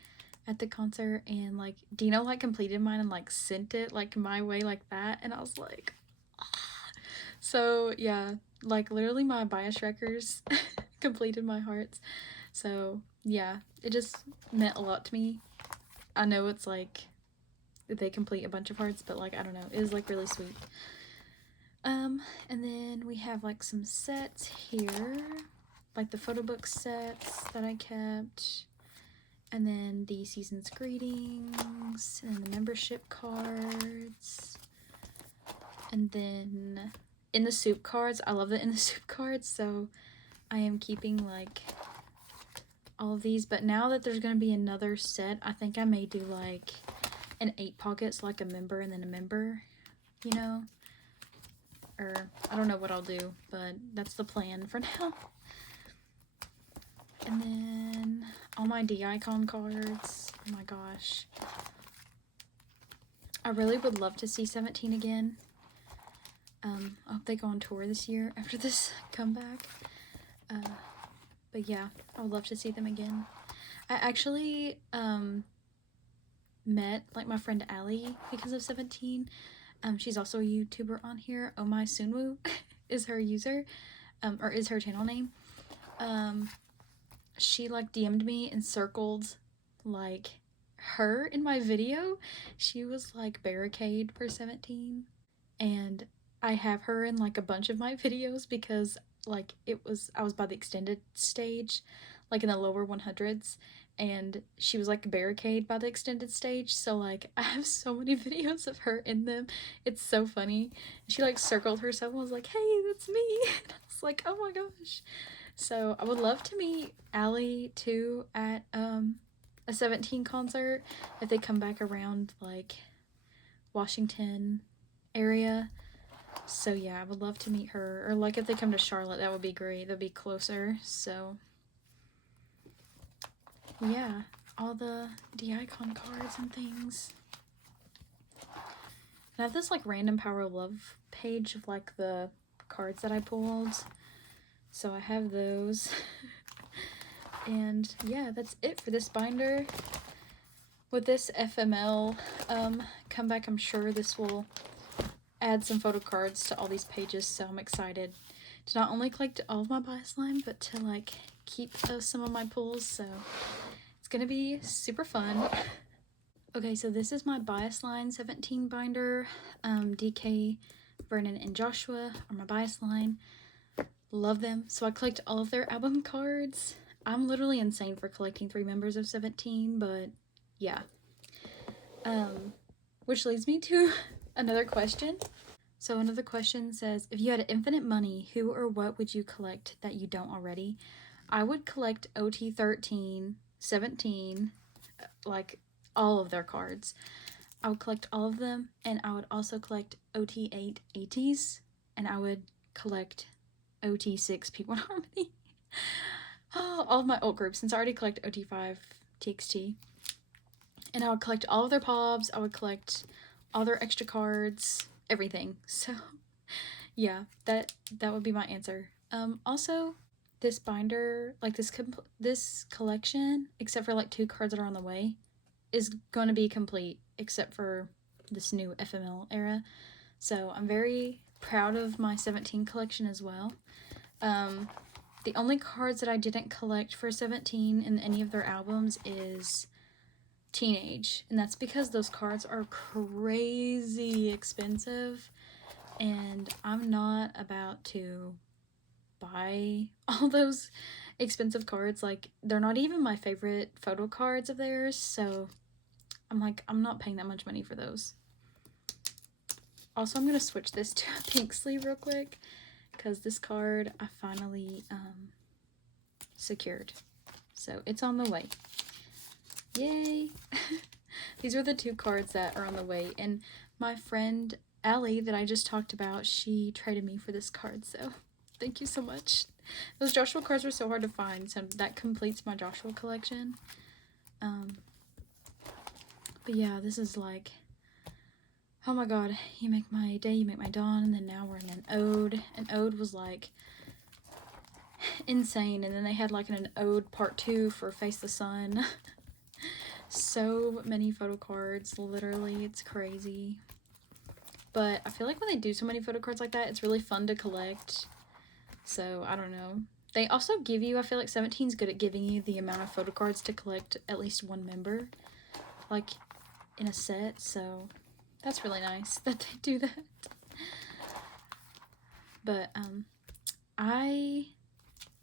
at the concert, and like Dino like completed mine and like sent it like my way like that, and I was like, ah. So yeah, like literally my bias wreckers completed my hearts. So yeah, it just meant a lot to me. I know it's like they complete a bunch of hearts, but like I don't know, it was like really sweet. And then we have like some sets here, like the photo book sets that I kept, and then the season's greetings, and the membership cards, and then in the soup cards. I love the in the soup cards, so I am keeping like all of these. But now that there's gonna be another set, I think I may do like an 8 pockets, like a member and then a member, you know, or I don't know what I'll do, but that's the plan for now. And then all my D-Icon cards. Oh my gosh, I really would love to see 17 again. I hope they go on tour this year after this comeback. But yeah, I would love to see them again. I actually met like my friend Allie because of 17. She's also a YouTuber on here. Oh My Sunwoo is her user, or is her channel name. She like DM'd me and circled like her in my video. She was like barricade for 17, and I have her in like a bunch of my videos because like I was by the extended stage, like in the lower 100s, and she was like a barricade by the extended stage, so like I have so many videos of her in them. It's so funny. She like circled herself and was like, hey, that's me. And I was like, oh my gosh. So I would love to meet Allie too at a 17 concert if they come back around like Washington area. So yeah, I would love to meet her, or like if they come to Charlotte, that would be great. That'd be closer. So yeah, all the D-Icon cards and things. And I have this like random Power of Love page of like the cards that I pulled, so I have those. And yeah, that's it for this binder. With this FML comeback, I'm sure this will add some photo cards to all these pages, so I'm excited to not only collect all of my bias line, but to like keep some of my pulls, so it's gonna be super fun. Okay, so this is my bias line 17 binder. DK, Vernon, and Joshua are my bias line. Love them. So I collect all of their album cards. I'm literally insane for collecting 3 members of 17, but yeah. Which leads me to another question. So another question says, if you had infinite money, who or what would you collect that you don't already? I would collect OT13 17, like all of their cards. I would collect all of them, and I would also collect OT8 Ateez, and I would collect OT6 P1 Harmony. Oh, all of my ult groups, since I already collect OT5 TXT. And I would collect all of their pobs, I would collect all their extra cards, everything. So yeah, that would be my answer. Also, this binder, like this collection, except for like 2 cards that are on the way, is going to be complete, except for this new FML era. So I'm very proud of my 17 collection as well. The only cards that I didn't collect for 17 in any of their albums is Teenage, and that's because those cards are crazy expensive, and I'm not about to buy all those expensive cards. Like, they're not even my favorite photo cards of theirs, so I'm like, I'm not paying that much money for those. Also, I'm gonna switch this to a pink sleeve real quick, because this card I finally secured, so it's on the way. Yay! These are the 2 cards that are on the way, and my friend Allie that I just talked about, she traded me for this card, so thank you so much. Those Joshua cards were so hard to find, so that completes my Joshua collection. But yeah, this is like, oh my god, you make my day, you make my dawn, and then now we're in an ode. An ode was like insane, and then they had like an ode part 2 for Face the Sun. So many photo cards, literally, it's crazy. But I feel like when they do so many photo cards like that, it's really fun to collect. So I don't know. They also give you, I feel like 17's good at giving you the amount of photo cards to collect at least 1 member, like in a set, so that's really nice that they do that. But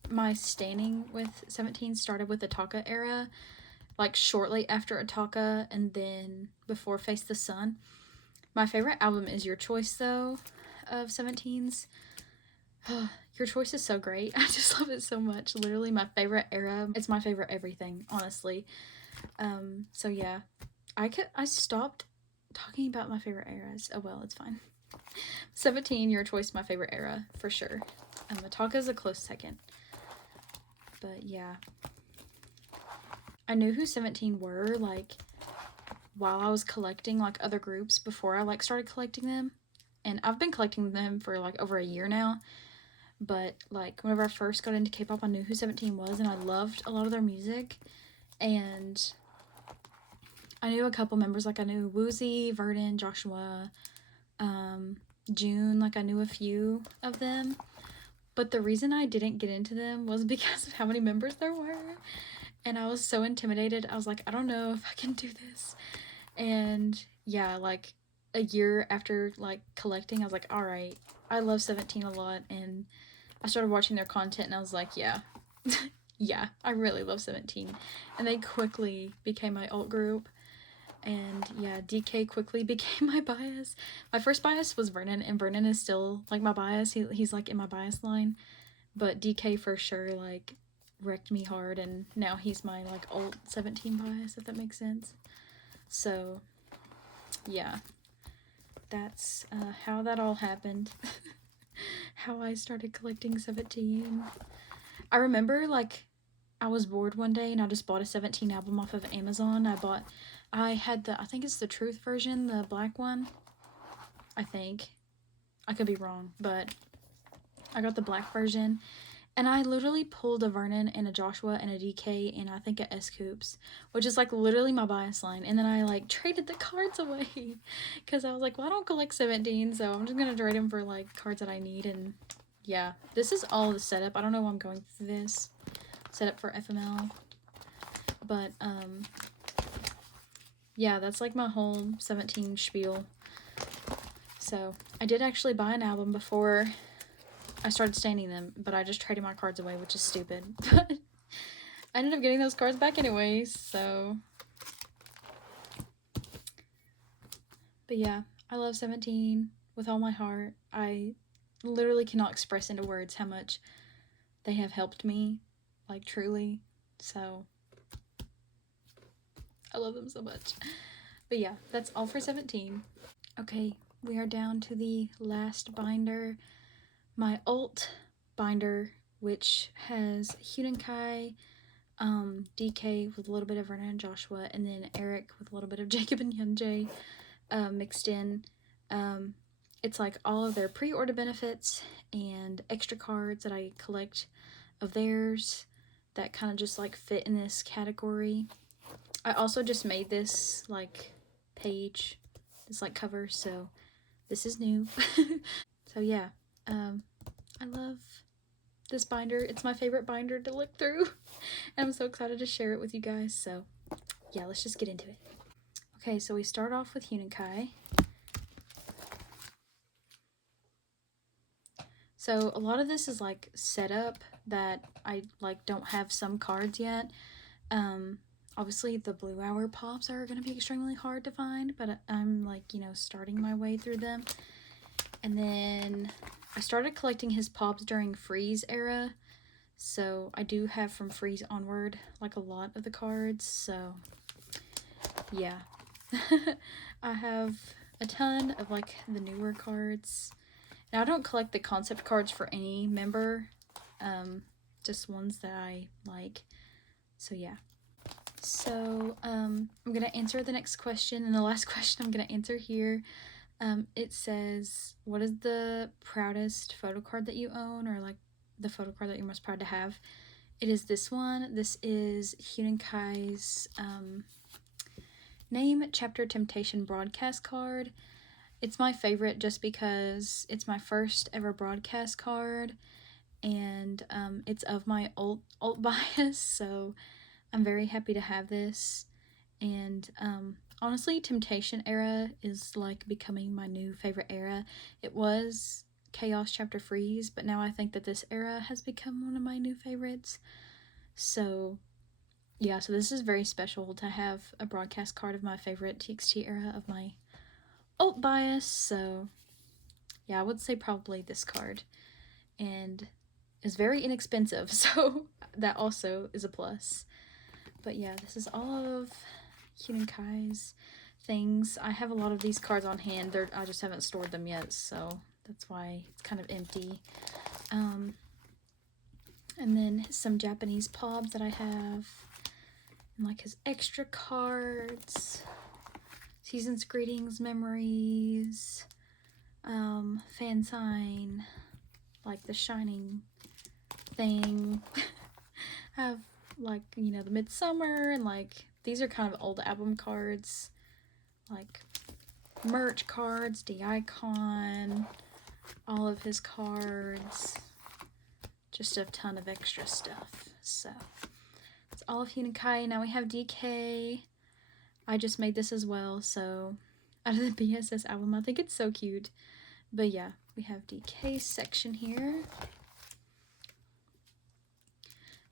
my standing with 17 started with the Taka era, like shortly after Ataka and then before Face the Sun. My favorite album is Your Choice, though, of 17's. Your Choice is so great. I just love it so much. Literally my favorite era. It's my favorite everything, honestly. So yeah, I stopped talking about my favorite eras. Oh well, it's fine. 17, Your Choice, my favorite era for sure. Ataka is a close second. But yeah, I knew who 17 were like while I was collecting like other groups before I like started collecting them, and I've been collecting them for like over a year now. But like whenever I first got into K-pop, I knew who 17 was, and I loved a lot of their music. And I knew a couple members, like I knew Woozy, Verdon, Joshua, June, like I knew a few of them. But the reason I didn't get into them was because of how many members there were. And I was so intimidated. I was like, I don't know if I can do this. And yeah, like a year after like collecting, I was like, all right, I love 17 a lot. And I started watching their content and I was like, yeah, yeah, I really love 17. And they quickly became my alt group. And yeah, DK quickly became my bias. My first bias was Vernon, and Vernon is still like my bias. He's like in my bias line. But DK for sure like wrecked me hard, and now he's my like alt 17 bias, if that makes sense. So yeah, that's how that all happened. How I started collecting 17. I remember like I was bored one day and I just bought a 17 album off of Amazon. I had the, I think it's the Truth version, the black one. I think. I could be wrong, but I got the black version. And I literally pulled a Vernon and a Joshua and a DK and I think a S-Coops, which is like literally my bias line. And then I like traded the cards away because I was like, well, I don't collect 17, so I'm just going to trade them for like cards that I need. And yeah, this is all the setup. I don't know why I'm going through this setup for FML. But yeah, that's like my whole 17 spiel. So I did actually buy an album before I started standing them, but I just traded my cards away, which is stupid. But I ended up getting those cards back anyways, so. But yeah, I love 17 with all my heart. I literally cannot express into words how much they have helped me, like truly. So I love them so much. But yeah, that's all for 17. Okay, we are down to the last binder. My Ult Binder, which has Huenkai, DK with a little bit of Vernon and Joshua, and then Eric with a little bit of Jacob and Hyunjae mixed in. It's like all of their pre-order benefits and extra cards that I collect of theirs that kind of just like fit in this category. I also just made this like page, this like cover, so this is new. So yeah, I love this binder. It's my favorite binder to look through. And I'm so excited to share it with you guys. So yeah, let's just get into it. Okay, so we start off with Huenkai. So a lot of this is like setup that I like don't have some cards yet. Obviously the Blue Hour pops are going to be extremely hard to find, but I'm like, you know, starting my way through them. And then I started collecting his pops during Freeze era, so I do have from Freeze onward like a lot of the cards, so yeah. I have a ton of like the newer cards. Now I don't collect the concept cards for any member, just ones that I like, so yeah. So I'm gonna answer the next question, and the last question I'm gonna answer here. It says, what is the proudest photo card that you own, or like the photo card that you're most proud to have? It is this one. This is Huenkai's Name Chapter Temptation broadcast card. It's my favorite just because it's my first ever broadcast card, and it's of my alt bias, so I'm very happy to have this. And honestly, Temptation era is like becoming my new favorite era. It was Chaos Chapter Freeze, but now I think that this era has become one of my new favorites. So yeah, so this is very special to have a broadcast card of my favorite TXT era of my Ult bias. So yeah, I would say probably this card, and is very inexpensive, so that also is a plus. But yeah, this is all of Kai's things. I have a lot of these cards on hand. I just haven't stored them yet, so that's why it's kind of empty. And then some Japanese pobs that I have, and like his extra cards, Season's Greetings, Memories, fan sign, like the Shining thing. I have like, you know, the Midsummer, and like these are kind of old album cards, like merch cards, the icon, all of his cards, just a ton of extra stuff. So it's all of Kai. Now we have DK. I just made this as well, so out of the BSS album. I think it's so cute. But yeah, we have DK section here.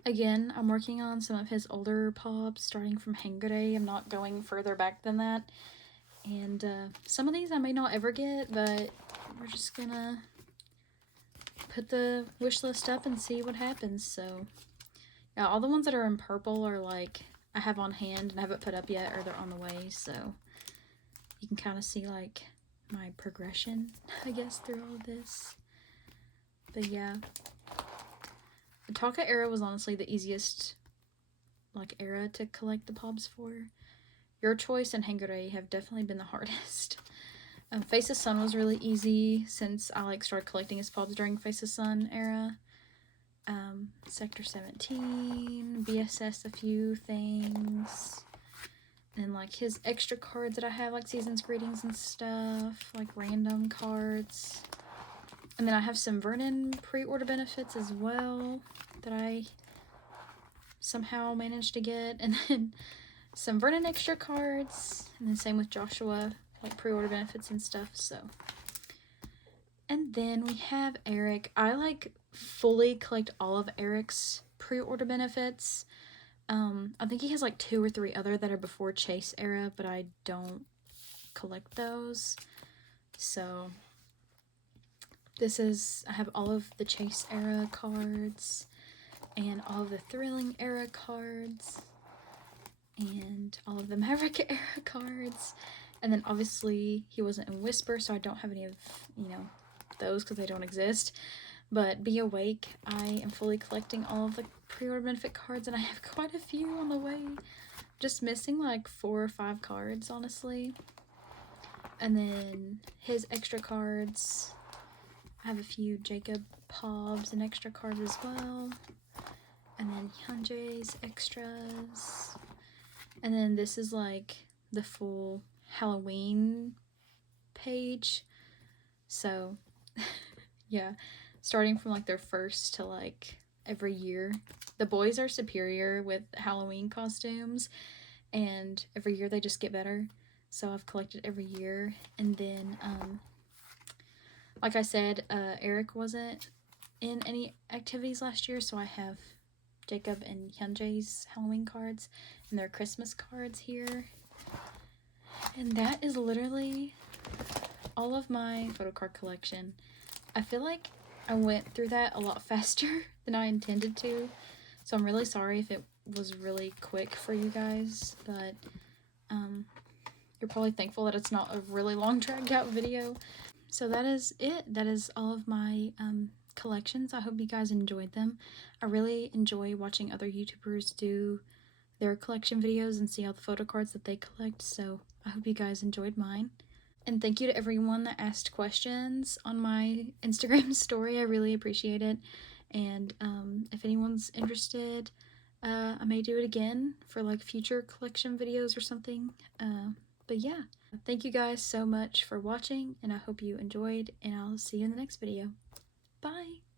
Again, I'm working on some of his older pobs, starting from Hangare. I'm not going further back than that. And some of these I may not ever get, but we're just gonna put the wish list up and see what happens. So yeah, all the ones that are in purple are like I have on hand and haven't put up yet, or they're on the way. So you can kind of see like my progression, I guess, through all of this. But yeah, the Taka era was honestly the easiest like era to collect the pobs for. Your Choice and Hangare have definitely been the hardest. Face of Sun was really easy since I like started collecting his pobs during Face of Sun era. Sector 17, BSS a few things, and like his extra cards that I have, like Season's Greetings and stuff, like random cards. And then I have some Vernon pre-order benefits as well that I somehow managed to get, and then some Vernon extra cards, and then same with Joshua, like pre-order benefits and stuff. So, and then we have Eric. I like fully collect all of Eric's pre-order benefits. I think he has like 2 or 3 other that are before Chase era, but I don't collect those. So this is, I have all of the Chase era cards and all of the Thrilling era cards and all of the Maverick era cards. And then obviously he wasn't in Whisper, so I don't have any of, you know, those because they don't exist. But Be Awake, I am fully collecting all of the pre-order benefit cards, and I have quite a few on the way. Just missing like 4 or 5 cards, honestly. And then his extra cards, I have a few Jacob pobs and extra cards as well. And then Hyunjae's extras. And then this is like the full Halloween page. So yeah, starting from like their first to like every year. The boys are superior with Halloween costumes, and every year they just get better. So I've collected every year. And then like I said, Eric wasn't in any activities last year, so I have Jacob and Hyunjae's Halloween cards and their Christmas cards here. And that is literally all of my Photocard collection. I feel like I went through that a lot faster than I intended to, so I'm really sorry if it was really quick for you guys, but you're probably thankful that it's not a really long dragged out video. So that is it. That is all of my collections. I hope you guys enjoyed them. I really enjoy watching other YouTubers do their collection videos and see all the photo cards that they collect, so I hope you guys enjoyed mine. And thank you to everyone that asked questions on my Instagram story. I really appreciate it. And if anyone's interested, I may do it again for like future collection videos or something. But yeah, thank you guys so much for watching, and I hope you enjoyed, and I'll see you in the next video. Bye!